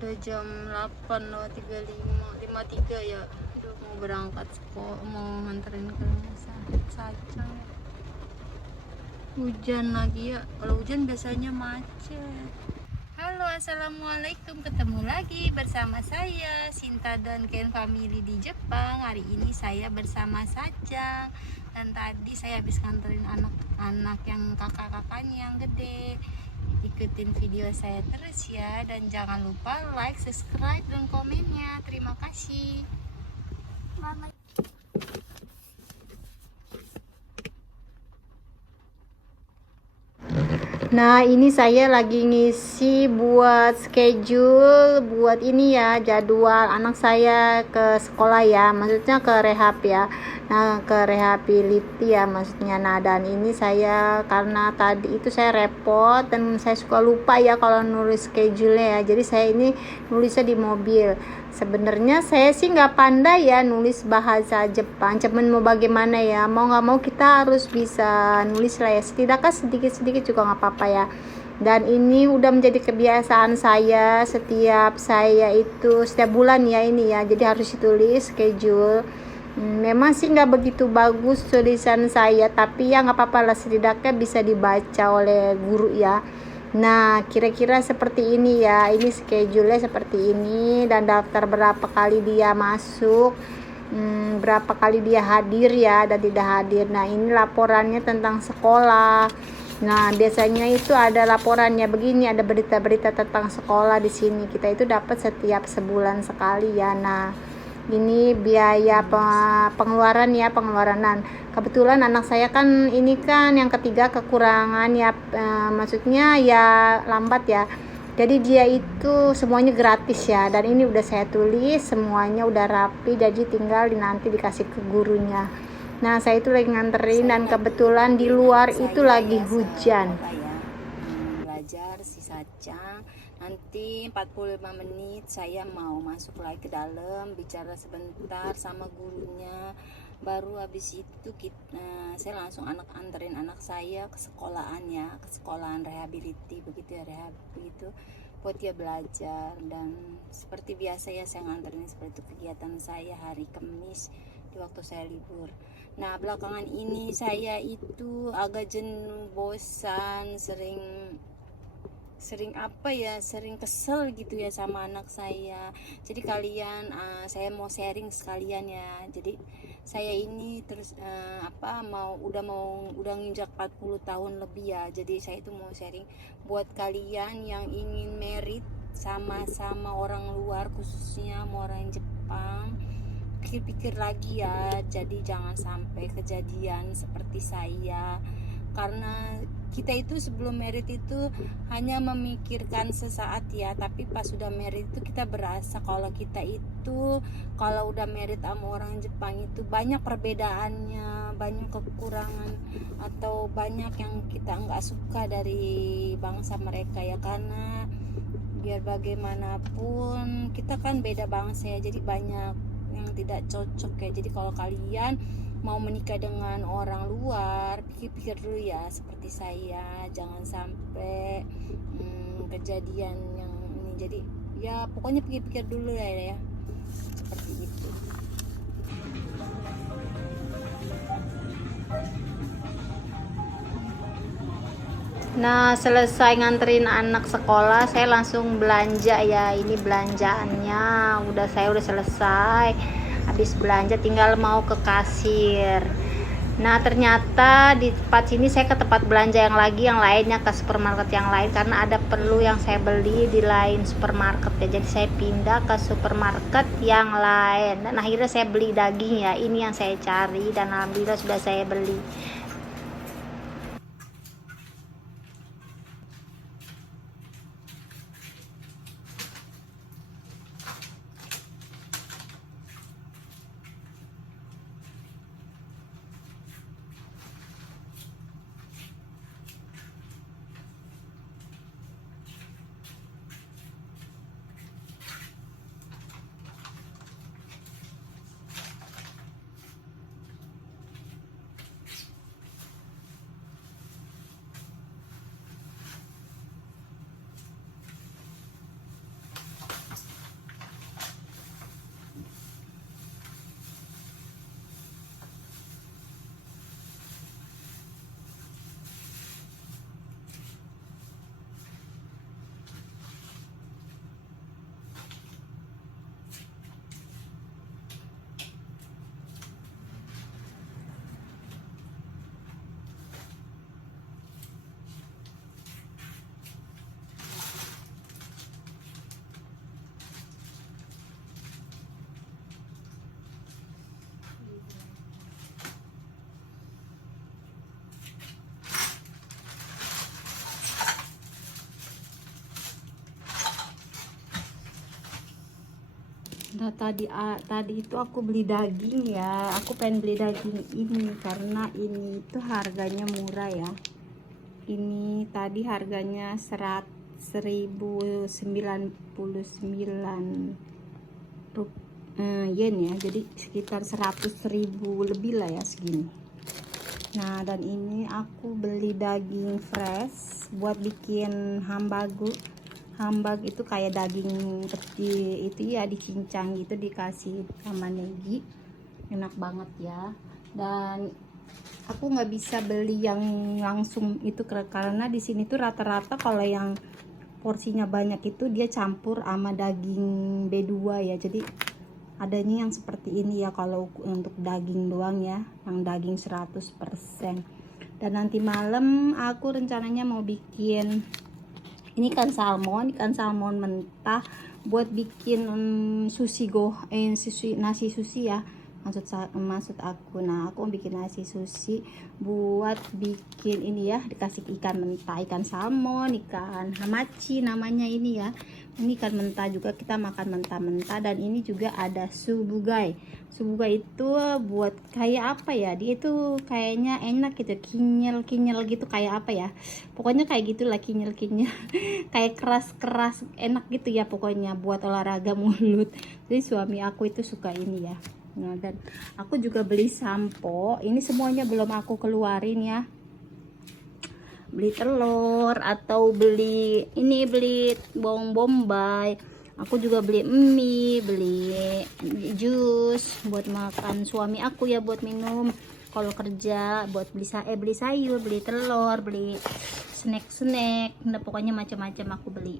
Udah jam 8 loh, 55 ya. Udah mau berangkat sekolah, mau nganterin ke rumah sakit saja. Hujan lagi ya. Kalau hujan biasanya macet. Halo, assalamualaikum. Ketemu lagi bersama saya Sinta dan Ken Family di Jepang. Hari ini saya bersama Sajang. Dan tadi saya habis nganterin anak-anak yang kakak-kakaknya yang gede. Ikutin video saya terus ya, dan jangan lupa like, subscribe, dan komennya. Terima kasih. Mama. Nah, ini saya lagi ngisi buat schedule buat ini ya, jadwal anak saya ke sekolah ya, maksudnya ke rehab ya. Nah, ke rehabiliti ya maksudnya. Nah, dan ini saya karena tadi itu saya repot dan saya suka lupa ya kalau nulis schedule-nya ya. Jadi saya ini nulisnya di mobil. Sebenarnya saya sih nggak pandai ya nulis bahasa Jepang, cuman mau bagaimana ya, mau nggak mau kita harus bisa nulis lah ya, setidaknya sedikit-sedikit juga nggak apa-apa ya. Dan ini udah menjadi kebiasaan saya, setiap bulan ya ini ya, jadi harus ditulis schedule. Memang sih nggak begitu bagus tulisan saya, tapi ya nggak apa-apa lah, setidaknya bisa dibaca oleh guru ya. Nah, kira-kira seperti ini ya, ini schedule-nya seperti ini, dan daftar berapa kali dia masuk, berapa kali dia hadir ya dan tidak hadir. Nah, ini laporannya tentang sekolah. Nah, biasanya itu ada laporannya begini, ada berita-berita tentang sekolah di sini. Kita itu dapat setiap sebulan sekali ya. Nah, ini biaya pengeluaran ya, pengeluaran. Kebetulan anak saya kan ini kan yang ketiga kekurangan ya, maksudnya ya lambat ya. Jadi dia itu semuanya gratis ya, dan ini udah saya tulis semuanya udah rapi, jadi tinggal nanti dikasih ke gurunya. Nah, saya itu lagi nganterin dan kebetulan di luar itu lagi hujan. Belajar si Sajang, nanti 45 menit saya mau masuk lagi ke dalam, bicara sebentar sama gurunya, baru habis itu saya langsung anterin anak saya ke sekolahan ya, ke sekolahan rehabiliti begitu ya, rehab begitu, buat dia belajar. Dan seperti biasa ya, saya nganterin seperti itu kegiatan saya hari Kamis di waktu saya libur. Nah, belakangan ini saya itu agak jenuh, bosan, sering kesel gitu ya sama anak saya. Jadi saya mau sharing sekalian ya. Jadi saya ini terus udah nginjak 40 tahun lebih ya. Jadi saya itu mau sharing buat kalian yang ingin merit sama orang luar, khususnya mau orang Jepang. Pikir-pikir lagi ya, jadi jangan sampai kejadian seperti saya, karena kita itu sebelum merit itu hanya memikirkan sesaat ya, tapi pas sudah merit itu kita berasa kalau kita itu kalau udah merit sama orang Jepang itu banyak perbedaannya, banyak kekurangan atau banyak yang kita nggak suka dari bangsa mereka ya. Karena biar bagaimanapun kita kan beda bangsa ya, jadi banyak yang tidak cocok ya. Jadi kalau kalian mau menikah dengan orang luar, pikir-pikir dulu ya, seperti saya, jangan sampai kejadian yang ini. Jadi ya pokoknya pikir-pikir dulu ya, seperti itu. Nah, selesai nganterin anak sekolah, saya langsung belanja ya. Ini belanjaannya saya udah selesai. Habis belanja tinggal mau ke kasir. Nah, ternyata di tempat sini saya ke tempat belanja yang lainnya, ke supermarket yang lain, karena ada perlu yang saya beli di lain supermarket ya. Jadi saya pindah ke supermarket yang lain. Dan akhirnya saya beli daging ya. Ini yang saya cari dan alhamdulillah sudah saya beli. Nah, tadi itu aku beli daging ya. Aku pengen beli daging ini karena ini itu harganya murah ya. Ini tadi harganya 1099 yen ya. Jadi sekitar 100.000 lebih lah ya segini. Nah, dan ini aku beli daging fresh buat bikin hambagu. Hambag itu kayak daging kecil itu ya, dicincang gitu dikasih sama negi, enak banget ya. Dan aku nggak bisa beli yang langsung itu karena di sini tuh rata-rata kalau yang porsinya banyak itu dia campur sama daging B2 ya, jadi adanya yang seperti ini ya kalau untuk daging doang ya, yang daging 100%. Dan nanti malam aku rencananya mau bikin ini ikan salmon mentah buat bikin nasi sushi ya, maksud aku. Nah, aku mau bikin nasi sushi buat bikin ini ya, dikasih ikan mentah, ikan salmon, ikan hamachi namanya ini ya. Ini ikan mentah juga, kita makan mentah-mentah. Dan ini juga ada subugai itu buat kayak apa ya, dia itu kayaknya enak gitu, kinyel gitu, kayak apa ya, pokoknya kayak gitulah, kinyel kayak keras enak gitu ya, pokoknya buat olahraga mulut. Jadi suami aku itu suka ini ya. Nah, dan aku juga beli sampo, ini semuanya belum aku keluarin ya. Beli telur atau beli bawang bombay. Aku juga beli mie, beli jus buat makan suami aku ya, buat minum kalau kerja, buat beli sayur, beli telur, beli snack. Nah, pokoknya macam-macam aku beli.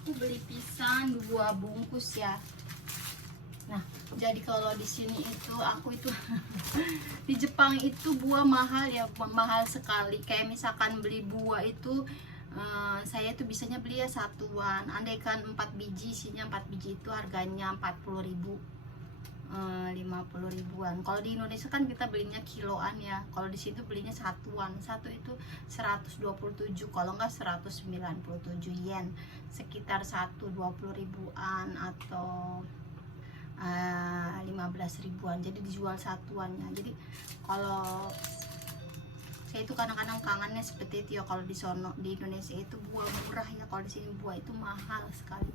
Aku beli pisang 2 bungkus ya. Nah, jadi kalau di sini itu aku itu di Jepang itu buah mahal ya, mahal sekali. Kayak misalkan beli buah itu saya itu bisanya beli ya satuan. Andaikan 4 biji, isinya 4 biji itu harganya 40.000, 50 ribuan. Kalau di Indonesia kan kita belinya kiloan ya. Kalau di situ belinya satuan. Satu itu 127, kalau enggak 197 yen. Sekitar 120 ribuan atau 15 ribuan. Jadi dijual satuannya. Jadi kalau saya itu kadang-kadang kangennya seperti itu ya, kalau di sono di Indonesia itu buah murah ya, kalau di sini buah itu mahal sekali.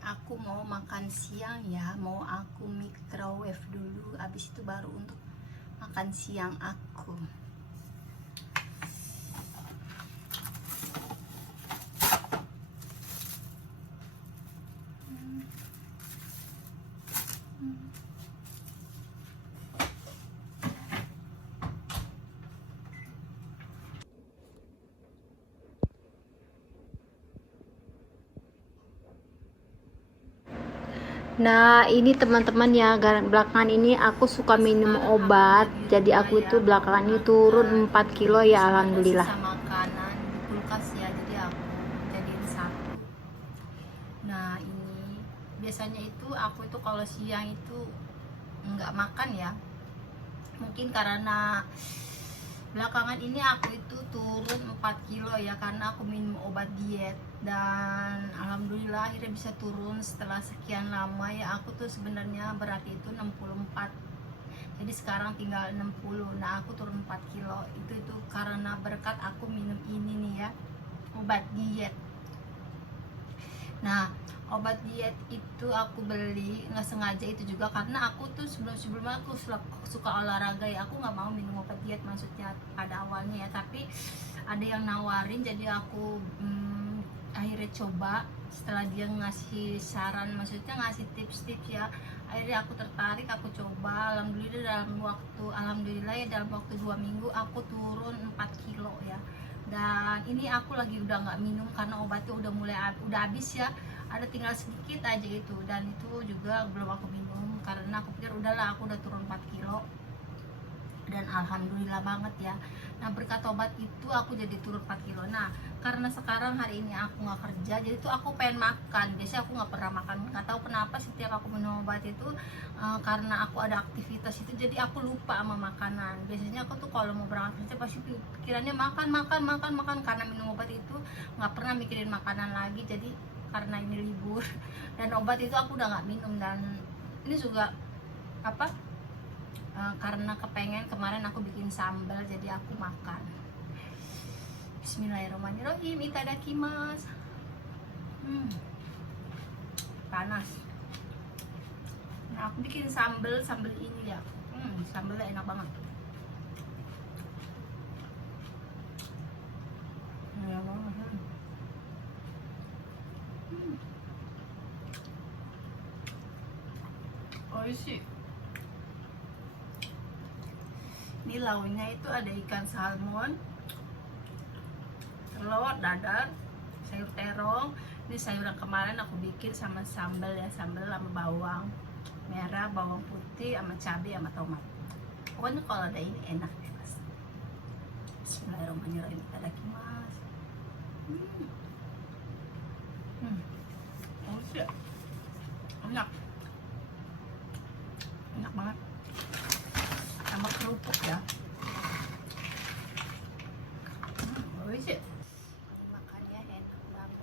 Aku mau makan siang ya, mau aku microwave dulu, habis itu baru untuk makan siang aku. Nah, ini teman-teman ya, belakangan ini aku suka minum obat. Jadi aku itu belakangan ini turun 4 kilo ya, alhamdulillah. Sisa makanan di kulkas ya, jadi aku jadiin satu. Nah, ini biasanya itu aku itu kalau siang itu nggak makan ya. Mungkin karena belakangan ini aku itu turun 4 kilo ya, karena aku minum obat diet. Dan alhamdulillah akhirnya bisa turun setelah sekian lama ya. Aku tuh sebenarnya berarti itu 64, jadi sekarang tinggal 60. Nah, aku turun 4 kilo itu karena berkat aku minum ini nih ya, obat diet. Nah, obat diet itu aku beli nggak sengaja itu juga karena aku tuh sebelumnya aku suka olahraga ya. Aku nggak mau minum obat diet maksudnya pada awalnya ya, tapi ada yang nawarin, jadi aku akhirnya coba. Setelah dia ngasih saran, maksudnya ngasih tips-tips ya, akhirnya aku tertarik, aku coba. Alhamdulillah ya dalam waktu 2 minggu aku turun 4 kilo ya. Dan ini aku lagi udah nggak minum karena obatnya udah habis ya, ada tinggal sedikit aja itu. Dan itu juga belum aku minum karena aku pikir udahlah, aku udah turun 4 kilo. Dan alhamdulillah banget ya. Nah, berkat obat itu aku jadi turun 4 kilo. Nah, karena sekarang hari ini aku nggak kerja, jadi tuh aku pengen makan. Biasanya aku nggak pernah makan, nggak tahu kenapa setiap aku minum obat itu karena aku ada aktivitas itu, jadi aku lupa sama makanan. Biasanya aku tuh kalau mau berangkat kerja pasti pikirannya makan, karena minum obat itu nggak pernah mikirin makanan lagi. Jadi karena ini libur dan obat itu aku udah nggak minum. Dan ini juga apa, karena kepengen, kemarin aku bikin sambal jadi aku makan. Bismillahirrahmanirrahim, itadakimasu. Panas. Nah, aku bikin sambal ini ya. Sambalnya enak banget. Oishi. Ini lauknya itu ada ikan salmon, telur dadar, sayur terong. Ini sayuran kemarin aku bikin sama sambal ya, sambal sama bawang merah, bawang putih, sama cabai, sama tomat. Pokoknya kalau ada ini enak deh mas. Bismillahirrahmanirrahim. Itadakimasu. Enak, enak banget. Sama kerupuk ya. Oishi. Makannya enak banget.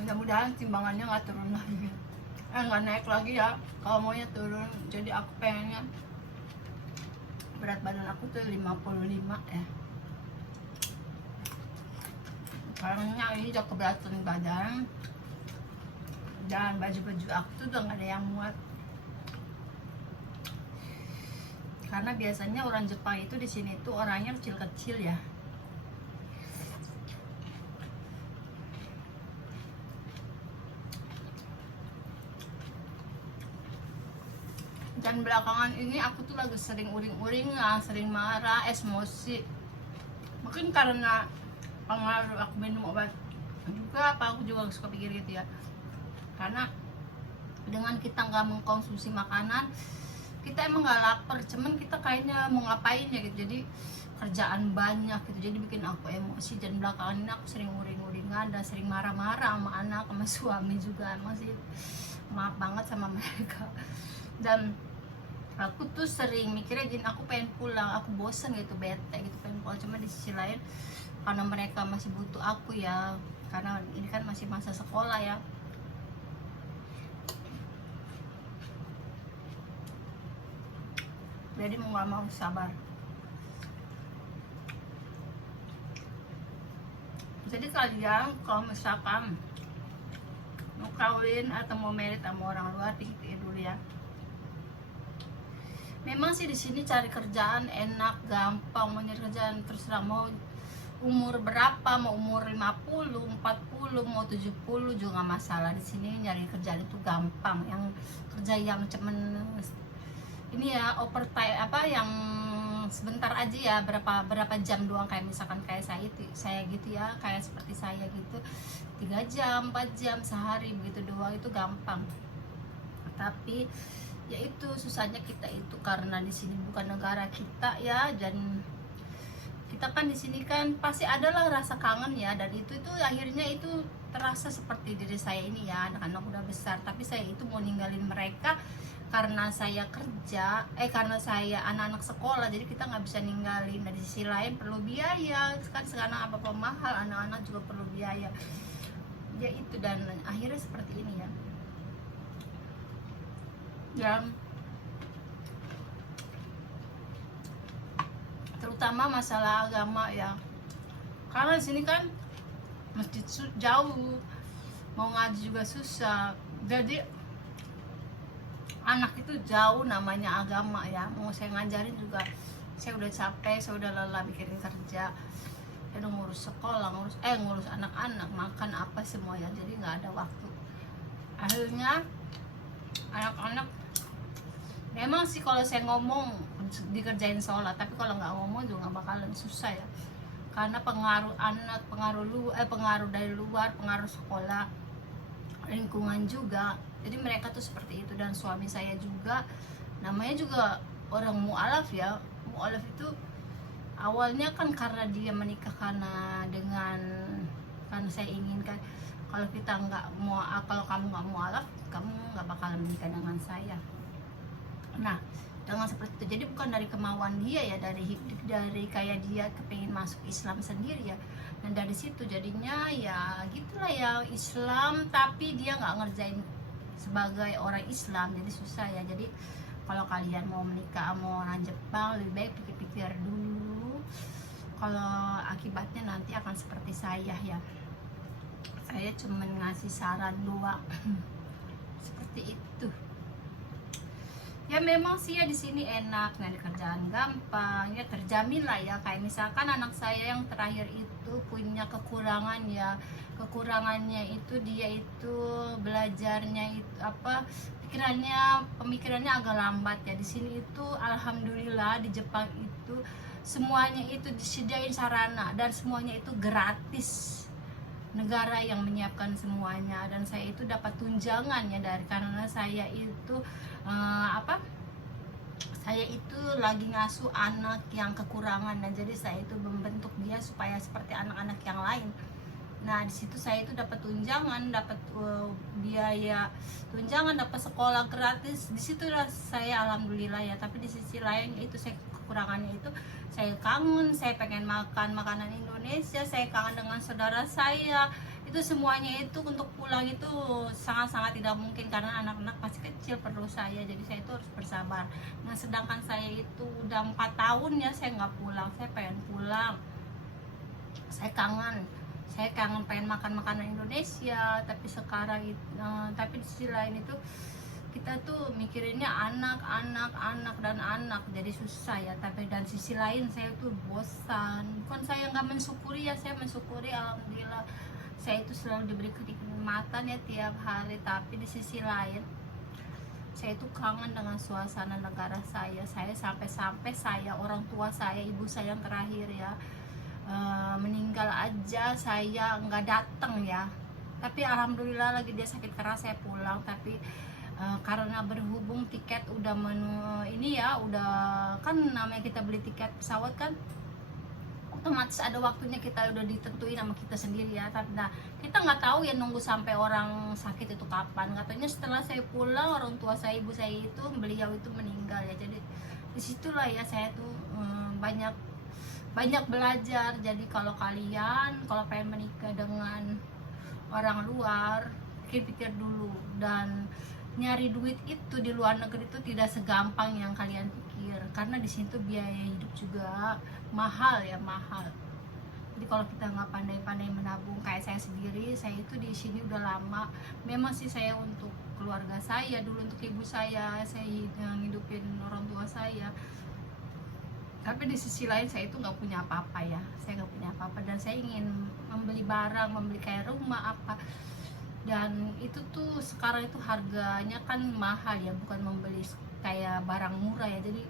Mudah-mudahan timbangannya nggak turun lagi, nggak naik lagi ya. Kalau maunya turun, jadi aku pengennya berat badan aku tuh 55 ya. Karena ini udah keberatan badan dan baju-baju aku tuh udah nggak ada yang muat. Karena biasanya orang Jepang itu di sini tuh orangnya kecil-kecil ya. Dan belakangan ini aku tuh lagi sering uring-uringan, sering marah, emosi. Mungkin karena pengaruh aku minum obat juga, apa aku juga suka pikir gitu ya. Karena dengan kita nggak mengkonsumsi makanan, kita emang nggak lapar, cuman kita kayaknya mau ngapain ya gitu. Jadi kerjaan banyak gitu, jadi bikin aku emosi. Dan belakangan ini aku sering uring-uringan dan sering marah-marah sama anak, sama suami juga. Masih maaf banget sama mereka. Dan aku tuh sering mikirnya gini, aku pengen pulang, aku bosan gitu, bete gitu, pengen pulang. Cuma di sisi lain karena mereka masih butuh aku ya, karena ini kan masih masa sekolah ya. Jadi mau gak mau sabar. Jadi kalian kalau misalkan mau kawin atau mau merit sama orang luar, pikir dulu ya. Memang sih di sini cari kerjaan enak, gampang, mau nyari kerjaan terserah, mau umur berapa, mau umur 50, 40, mau 70 juga nggak masalah. Di sini nyari kerjaan itu gampang. Yang kerja yang cuman ini ya overtime apa yang sebentar aja ya, berapa jam doang, kayak misalkan kayak saya gitu ya, kayak seperti saya gitu, 3 jam 4 jam sehari begitu doang, itu gampang. Tapi ya itu susahnya kita itu karena di sini bukan negara kita ya, dan kita kan di sini kan pasti adalah rasa kangen ya, dan itu akhirnya itu terasa seperti diri saya ini ya, anak-anak udah besar, tapi saya itu mau ninggalin mereka karena saya kerja, karena saya anak-anak sekolah, jadi kita nggak bisa ninggalin. Dari sisi lain perlu biaya kan, sekarang apa-apa mahal, anak-anak juga perlu biaya ya itu, dan akhirnya seperti ini ya. Dan terutama masalah agama ya, karena di sini kan masjid jauh, mau ngaji juga susah, jadi anak itu jauh namanya agama ya, mau saya ngajarin juga saya udah capek, saya udah lelah mikirin kerja, saya udah ngurus sekolah, ngurus anak-anak, makan apa semua ya, jadi nggak ada waktu. Akhirnya anak-anak memang sih kalau saya ngomong dikerjain sholat, tapi kalau nggak ngomong juga nggak bakalan susah ya, karena pengaruh anak, pengaruh dari luar, pengaruh sekolah, lingkungan juga. Jadi mereka tuh seperti itu. Dan suami saya juga namanya juga orang mu'alaf ya. Mu'alaf itu awalnya kan karena dia menikah karena saya inginkan, kalau kita nggak mau, kalau kamu nggak mu'alaf, kamu nggak bakalan menikah dengan saya. Nah, dengan seperti itu, jadi bukan dari kemauan dia ya, dari kayak dia kepingin masuk Islam sendiri ya. Dan dari situ jadinya ya gitulah ya, Islam tapi dia nggak ngerjain sebagai orang Islam, jadi susah ya. Jadi kalau kalian mau menikah sama orang Jepang, lebih baik pikir-pikir dulu, kalau akibatnya nanti akan seperti saya ya. Saya cuma ngasih saran doang seperti itu ya. Memang sih ya di sini enak, nyari kerjaan gampang ya, terjamin lah ya. Kayak misalkan anak saya yang terakhir itu punya kekurangan ya, kekurangannya itu dia itu belajarnya itu apa, pemikirannya agak lambat ya. Di sini itu alhamdulillah, di Jepang itu semuanya itu disediain sarana dan semuanya itu gratis, negara yang menyiapkan semuanya. Dan saya itu dapat tunjangan ya, dari karena saya itu saya itu lagi ngasuh anak yang kekurangan, dan jadi saya itu membentuk dia supaya seperti anak-anak yang lain. Nah di situ saya itu dapat tunjangan, dapat biaya tunjangan, dapat sekolah gratis. Di situlah saya alhamdulillah ya. Tapi di sisi lain itu saya kekurangannya itu, saya kangen, saya pengen makan makanan Indonesia, saya kangen dengan saudara saya. Itu semuanya itu untuk pulang itu sangat-sangat tidak mungkin, karena anak-anak masih kecil perlu saya, jadi saya itu harus bersabar. Nah sedangkan saya itu udah 4 tahun ya saya nggak pulang, saya pengen pulang, saya kangen pengen makan makanan Indonesia. Tapi sekarang itu tapi di sisi lain itu kita tuh mikirinnya anak, jadi susah ya. Tapi dan sisi lain saya tuh bosan, bukan saya nggak mensyukuri ya, saya mensyukuri alhamdulillah, saya itu selalu diberi kenikmatan ya tiap hari. Tapi di sisi lain saya itu kangen dengan suasana negara saya sampai saya, orang tua saya, ibu saya yang terakhir ya, meninggal aja saya nggak datang ya. Tapi alhamdulillah lagi dia sakit keras saya pulang. Tapi karena berhubung tiket udah ini ya, udah kan namanya kita beli tiket pesawat kan otomatis ada waktunya, kita udah ditentuin sama kita sendiri ya. Tapi nah kita nggak tahu ya nunggu sampai orang sakit itu kapan. Katanya setelah saya pulang, orang tua saya, ibu saya itu, beliau itu meninggal ya. Jadi disitulah ya saya tuh banyak belajar. Jadi kalau kalian pengen menikah dengan orang luar, pikir-pikir dulu. Dan nyari duit itu di luar negeri itu tidak segampang yang kalian pikir, karena di situ biaya hidup juga mahal ya, mahal. Jadi kalau kita nggak pandai-pandai menabung, kayak saya sendiri, saya itu di sini udah lama. Memang sih saya untuk keluarga saya dulu, untuk ibu saya hidupin orang tua saya. Tapi di sisi lain saya itu nggak punya apa-apa ya, saya nggak punya apa-apa, dan saya ingin membeli barang, membeli kayak rumah apa, dan itu tuh sekarang itu harganya kan mahal ya, bukan membeli kayak barang murah ya. Jadi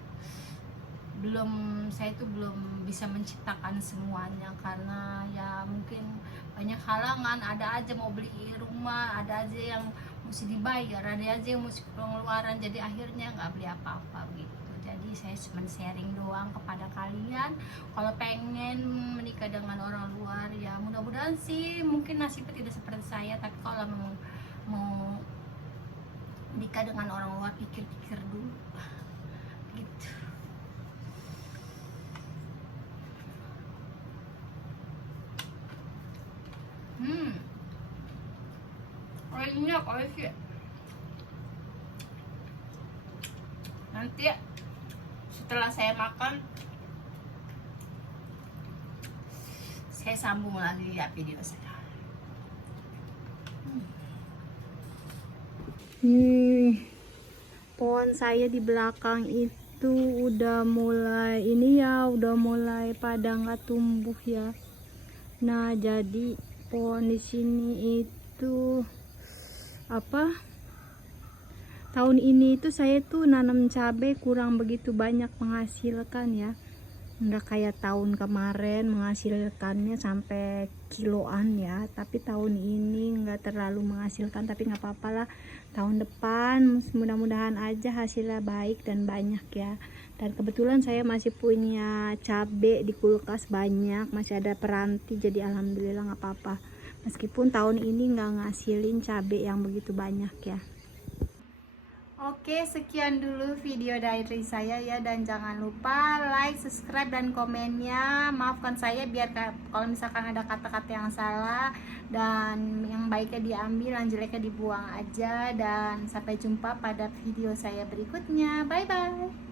saya itu belum bisa menciptakan semuanya, karena ya mungkin banyak halangan, ada aja mau beli rumah, ada aja yang mesti dibayar, ada aja yang mesti pengeluaran, jadi akhirnya nggak beli apa-apa gitu. Jadi saya cuma sharing doang kepada kalian, kalau pengen menikah dengan orang luar ya mudah-mudahan sih mungkin nasibnya tidak seperti saya, tapi kalau mau menikah dengan orang luar pikir-pikir dulu gitu. Banyak sih. Nanti setelah saya makan, saya sambung lagi ya video saya. Pohon saya di belakang itu udah mulai ini ya, udah mulai pada nggak tumbuh ya. Nah, jadi pohon di sini itu apa? Tahun ini itu saya tuh nanam cabai kurang begitu banyak menghasilkan ya. Nggak kayak tahun kemarin menghasilkannya sampai kiloan ya, tapi tahun ini nggak terlalu menghasilkan, tapi nggak apa-apa lah, tahun depan mudah-mudahan aja hasilnya baik dan banyak ya. Dan kebetulan saya masih punya cabai di kulkas banyak, masih ada peranti, jadi alhamdulillah nggak apa-apa meskipun tahun ini nggak ngasilin cabai yang begitu banyak ya. Oke, sekian dulu video dari saya ya, dan jangan lupa like, subscribe, dan komennya. Maafkan saya biar kalau misalkan ada kata-kata yang salah, dan yang baiknya diambil, yang jeleknya dibuang aja. Dan sampai jumpa pada video saya berikutnya. Bye bye.